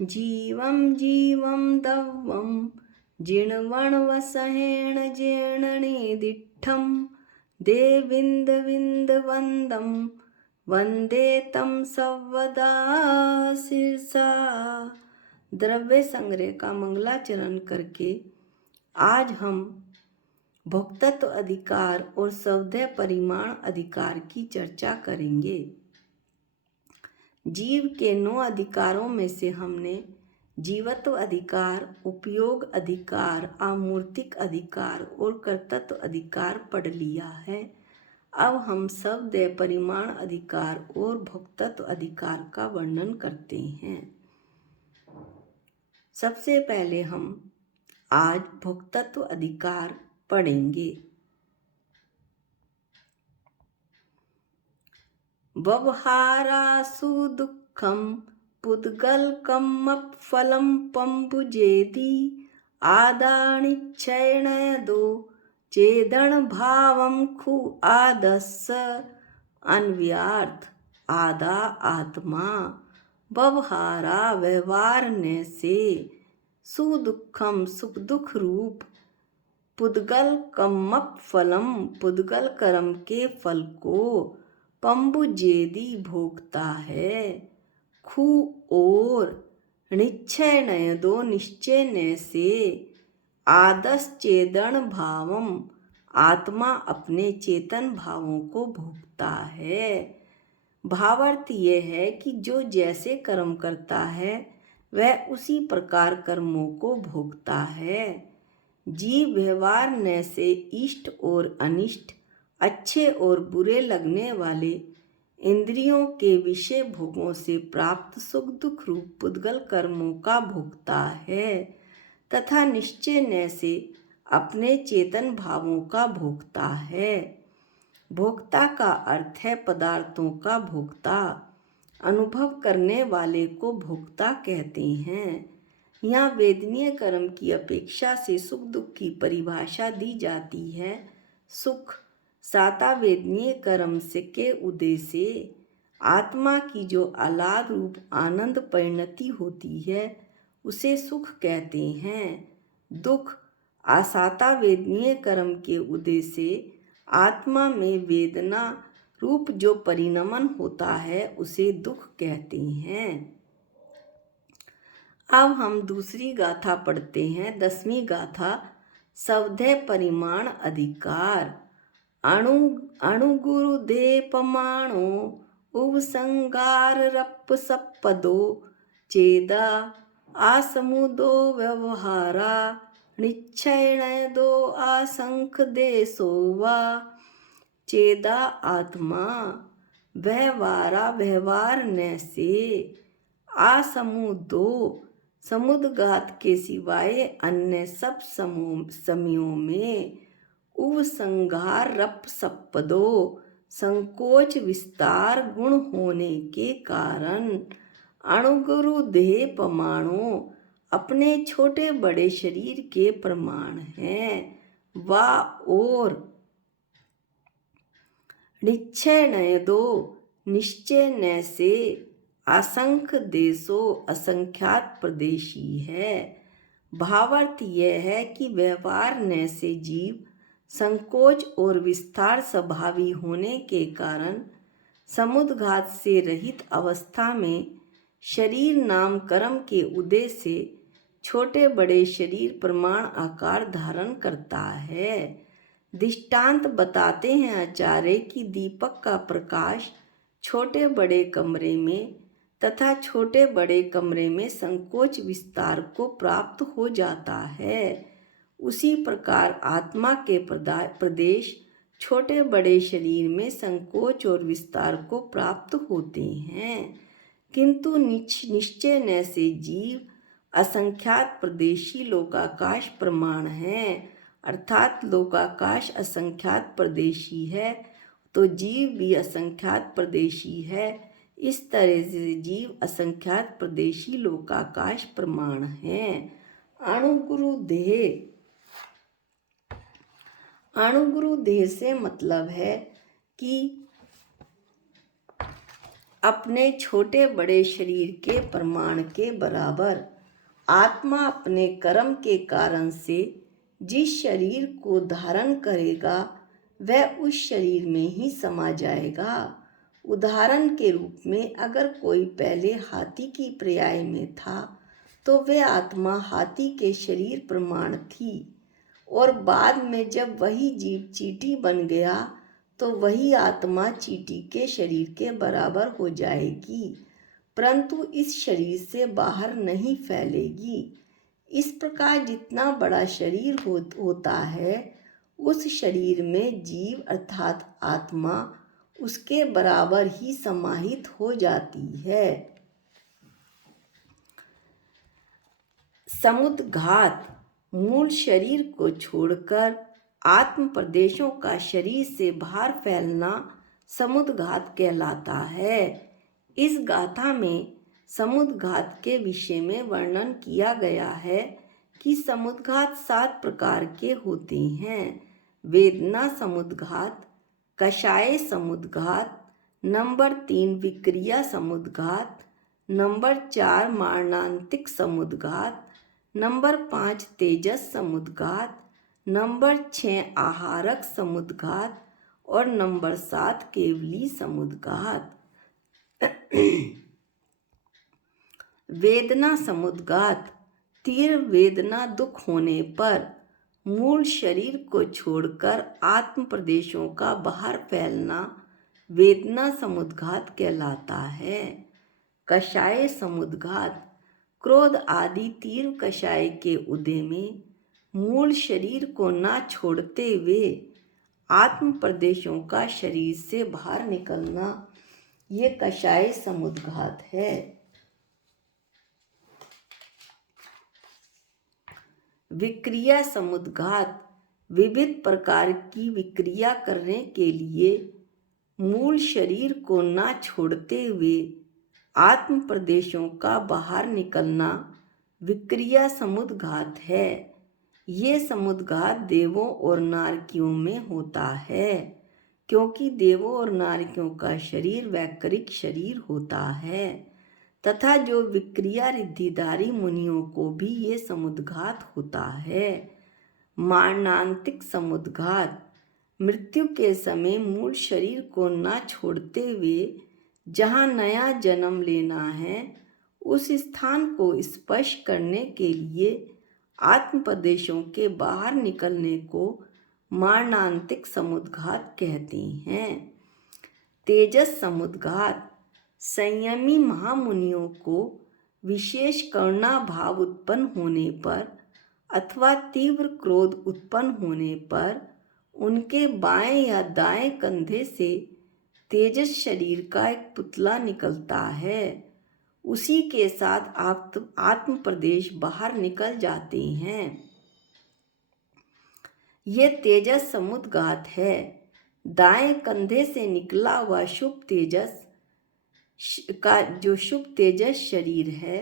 जीवं जीवं दव्वं जिणवणवसहेण जेणनिदिष्ठं देविन्दविन्दवन्दं वन्दे तं सर्वदा शिरसा। द्रव्य संग्रह का मंगलाचरण करके आज हम भोक्तत्व अधिकार और स्वदेह परिमाण अधिकार की चर्चा करेंगे। जीव के 9 अधिकारों में से हमने जीवत्व अधिकार, उपयोग अधिकार, आमूर्तिक अधिकार और कर्तृत्व अधिकार पढ़ लिया है। अब हम स्वदेह परिमाण अधिकार और भोक्तत्व अधिकार का वर्णन करते हैं। सबसे पहले हम आज भोक्तत्व अधिकार पढ़ेंगे। व्यवहारासु दुःखं पुद्गलकमपफलं पम्बुजेति आदानिच्छयनयदो चेदणभावं खु आदस्य अन्व्यार्थ आदा आत्मा व्यवहारा व्यवहारने से सुदुःखम सुख दुख रूप पुद्गल कमपफलम पुद्गल कर्म के फल को पंबुजेदी भोगता है। खु और निश्चय दो निश्चय से आदस चेदन भावम आत्मा अपने चेतन भावों को भोगता है। भावार्थ यह है कि जो जैसे कर्म करता है वह उसी प्रकार कर्मों को भोगता है। जीव व्यवहार न से इष्ट और अनिष्ट, अच्छे और बुरे लगने वाले इंद्रियों के विषय भोगों से प्राप्त सुख दुख रूप पुद्गल कर्मों का भोगता है तथा निश्चय न से अपने चेतन भावों का भोगता है। भोक्ता का अर्थ है पदार्थों का भोक्ता। अनुभव करने वाले को भोक्ता कहते हैं। यहाँ वेदनीय कर्म की अपेक्षा से सुख दुख की परिभाषा दी जाती है। सुख साता वेदनीय कर्म से के उदय से आत्मा की जो आह्लाद रूप आनंद परिणति होती है उसे सुख कहते हैं। दुख आसाता वेदनीय कर्म के उदय से आत्मा में वेदना रूप जो परिणमन होता है उसे दुख कहते हैं। अब हम दूसरी गाथा पढ़ते हैं। 10वीं गाथा स्वदेह परिमाण अधिकार। अणुगुरुदेपमाणो उपसंगार रप सप्पदो चेदा आसमुदो व्यवहारा निश्चयनयदो आसंख देशो वा। चेदा आत्मा व्यवहारा व्यवहार न से आसमुदो समुद्घात के सिवाय अन्य सब समयों में उपसंहार रप सप्पदो संकोच विस्तार गुण होने के कारण अणुगुरु देह प्रमाणों अपने छोटे बड़े शरीर के प्रमाण हैं। वा और निश्चय न दो निश्चय न से असंख्य देशों असंख्यात प्रदेशी है। भावार्थ यह है कि व्यवहार न से जीव संकोच और विस्तार स्वभावी होने के कारण समुद्घात से रहित अवस्था में शरीर नाम कर्म के उदय से छोटे बड़े शरीर प्रमाण आकार धारण करता है। दृष्टांत बताते हैं आचार्य कि दीपक का प्रकाश छोटे बड़े कमरे में तथा छोटे बड़े कमरे में संकोच विस्तार को प्राप्त हो जाता है। उसी प्रकार आत्मा के प्रदेश छोटे बड़े शरीर में संकोच और विस्तार को प्राप्त होते हैं, किंतु निश्चय न से जीव असंख्यात प्रदेशी लोकाकाश प्रमाण है। अर्थात लोकाकाश असंख्यात प्रदेशी है तो जीव भी असंख्यात प्रदेशी है। इस तरह से जीव असंख्यात प्रदेशी लोकाकाश प्रमाण है। अणुगुरु देह से मतलब है कि अपने छोटे बड़े शरीर के प्रमाण के बराबर। आत्मा अपने कर्म के कारण से जिस शरीर को धारण करेगा वह उस शरीर में ही समा जाएगा। उदाहरण के रूप में अगर कोई पहले हाथी की पर्याय में था तो वह आत्मा हाथी के शरीर प्रमाण थी, और बाद में जब वही जीव चींटी बन गया तो वही आत्मा चींटी के शरीर के बराबर हो जाएगी, परंतु इस शरीर से बाहर नहीं फैलेगी। इस प्रकार जितना बड़ा शरीर होता है उस शरीर में जीव अर्थात आत्मा उसके बराबर ही समाहित हो जाती है। समुद्घात मूल शरीर को छोड़कर आत्म प्रदेशों का शरीर से बाहर फैलना समुद्घात कहलाता है। इस गाथा में समुद्घात के विषय में वर्णन किया गया है कि समुद्घात 7 प्रकार के होते हैं। वेदना समुद्घात, कषाय समुद्घात, नंबर 3 विक्रिया समुद्घात, नंबर 4 मारणांतिक समुद्घात, नंबर 5 तेजस समुद्घात, नंबर 6 आहारक समुद्घात और नंबर 7 केवली समुद्घात। वेदना समुद्घात तीव्र वेदना दुख होने पर मूल शरीर को छोड़कर आत्म प्रदेशों का बाहर फैलना वेदना समुद्घात कहलाता है। कषाय समुद्घात क्रोध आदि तीव्र कषाय के उदय में मूल शरीर को ना छोड़ते हुए आत्म प्रदेशों का शरीर से बाहर निकलना ये कषाय समुद्घात है। विक्रिया समुद्घात विविध प्रकार की विक्रिया करने के लिए मूल शरीर को ना छोड़ते हुए आत्म प्रदेशों का बाहर निकलना विक्रिया समुद्घात है। ये समुद्घात देवों और नारकियों में होता है, क्योंकि देवों और नारकियों का शरीर वैकृत शरीर होता है, तथा जो विक्रिया रिद्धिधारी मुनियों को भी ये समुद्घात होता है। मारणांतिक समुद्घात मृत्यु के समय मूल शरीर को न छोड़ते हुए जहाँ नया जन्म लेना है उस स्थान को स्पर्श करने के लिए आत्म प्रदेशों के बाहर निकलने को मारणांतिक समुद्घात कहते हैं। तेजस समुद्घात संयमी महामुनियों को विशेष करुणा भाव उत्पन्न होने पर अथवा तीव्र क्रोध उत्पन्न होने पर उनके बाएं या दाएं कंधे से तेजस शरीर का एक पुतला निकलता है। उसी के साथ आत्म प्रदेश बाहर निकल जाते हैं। ये तेजस समुद्घात है। दाएं कंधे से निकला हुआ शुभ तेजस का जो शुभ तेजस शरीर है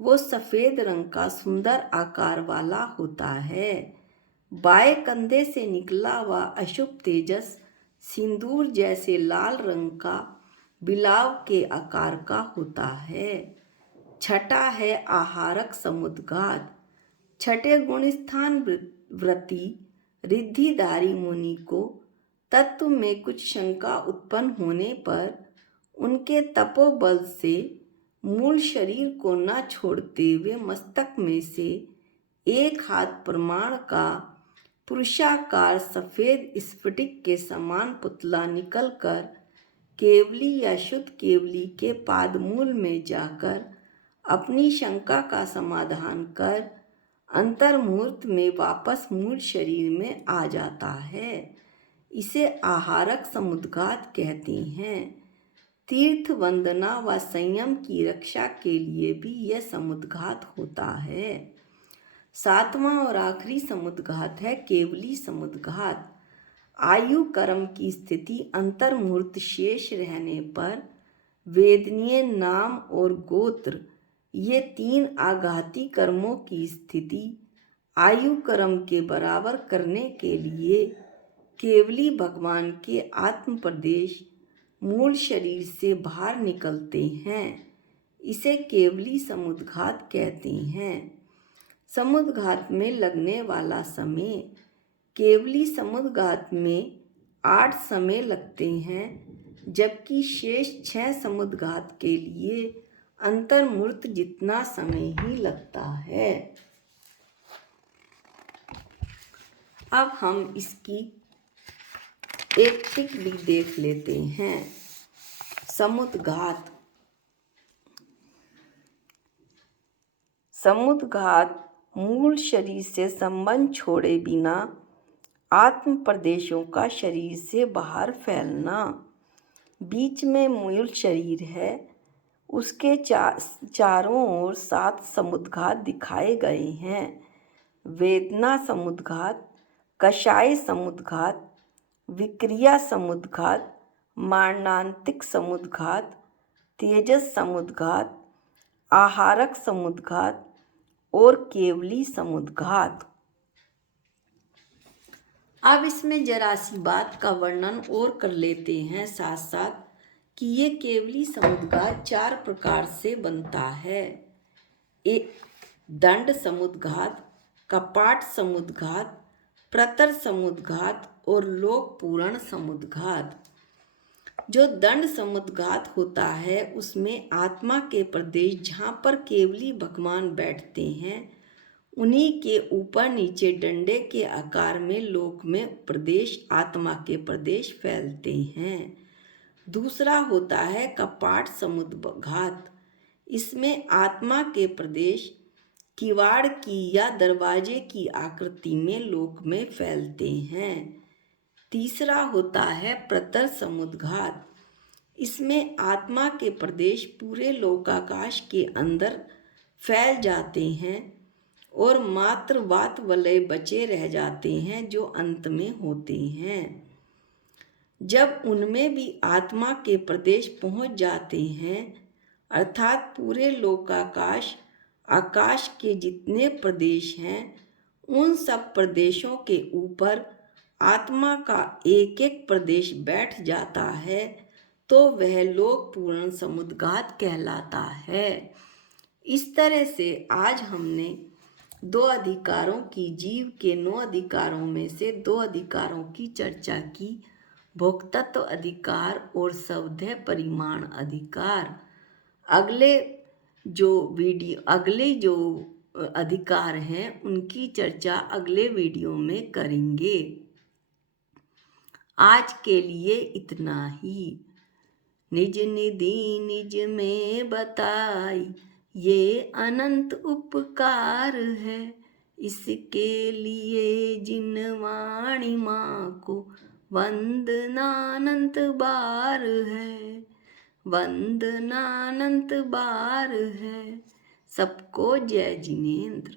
वो सफ़ेद रंग का सुंदर आकार वाला होता है। बाएं कंधे से निकला हुआ अशुभ तेजस सिंदूर जैसे लाल रंग का बिलाव के आकार का होता है। छठा है आहारक समुद्घात। छठे गुण स्थान व्रती रिद्धिधारी मुनि को तत्व में कुछ शंका उत्पन्न होने पर उनके तपोबल से मूल शरीर को न छोड़ते हुए मस्तक में से एक हाथ प्रमाण का पुरुषाकार सफ़ेद स्फटिक के समान पुतला निकलकर केवली या शुद्ध केवली के पादमूल में जाकर अपनी शंका का समाधान कर अंतर्मुहूर्त में वापस मूल शरीर में आ जाता है। इसे आहारक समुद्घात कहते हैं। तीर्थ वंदना व संयम की रक्षा के लिए भी यह समुद्घात होता है। सातवां और आखिरी समुद्घात है केवली समुद्घात। आयु कर्म की स्थिति अंतर्मुहूर्त शेष रहने पर वेदनीय नाम और गोत्र ये 3 आघाती कर्मों की स्थिति आयु कर्म के बराबर करने के लिए केवली भगवान के आत्म प्रदेश मूल शरीर से बाहर निकलते हैं। इसे केवली समुद्घात कहते हैं। समुद्घात में लगने वाला समय केवली समुद्घात में 8 समय लगते हैं, जबकि शेष 6 समुद्घात के लिए अंतर्मूर्त जितना समय ही लगता है। अब हम इसकी एक टिक भी देख लेते हैं। समुद्घात मूल शरीर से संबंध छोड़े बिना आत्म प्रदेशों का शरीर से बाहर फैलना। बीच में मूल शरीर है, उसके चारों ओर 7 समुद्घात दिखाए गए हैं। वेदना समुद्घात, कषाय समुद्घात, विक्रिया समुद्घात, मारणांतिक समुद्घात, तेजस समुद्घात, आहारक समुद्घात और केवली समुद्घात। अब इसमें जरा सी बात का वर्णन और कर लेते हैं साथ साथ कि ये केवली समुद्घात 4 प्रकार से बनता है। एक दंड समुद्घात, कपाट समुद्घात, प्रतर समुद्घात और लोक पूरण समुद्घात। जो दंड समुद्घात होता है उसमें आत्मा के प्रदेश जहाँ पर केवली भगवान बैठते हैं उन्हीं के ऊपर नीचे डंडे के आकार में लोक में प्रदेश आत्मा के प्रदेश फैलते हैं। दूसरा होता है कपाट समुद्घात। इसमें आत्मा के प्रदेश किवाड़ की या दरवाजे की आकृति में लोक में फैलते हैं। तीसरा होता है प्रतर समुद्घात। इसमें आत्मा के प्रदेश पूरे लोकाकाश के अंदर फैल जाते हैं और मात्र वात वलय बचे रह जाते हैं जो अंत में होते हैं। जब उनमें भी आत्मा के प्रदेश पहुंच जाते हैं, अर्थात पूरे लोकाकाश आकाश के जितने प्रदेश हैं उन सब प्रदेशों के ऊपर आत्मा का एक एक प्रदेश बैठ जाता है तो वह लोक पूर्ण समुद्घात कहलाता है। इस तरह से आज हमने 2 अधिकारों की, जीव के 9 अधिकारों में से 2 अधिकारों की चर्चा की, भोक्तत्व अधिकार और स्वधेय परिमाण अधिकार। अगले जो अधिकार हैं उनकी चर्चा अगले वीडियो में करेंगे। आज के लिए इतना ही। निज निधि निज में बताई ये अनंत उपकार है, इसके लिए जिन वाणी माँ को वंदनानंत बार है, वंदनानंत बार है। सबको जय जिनेंद्र।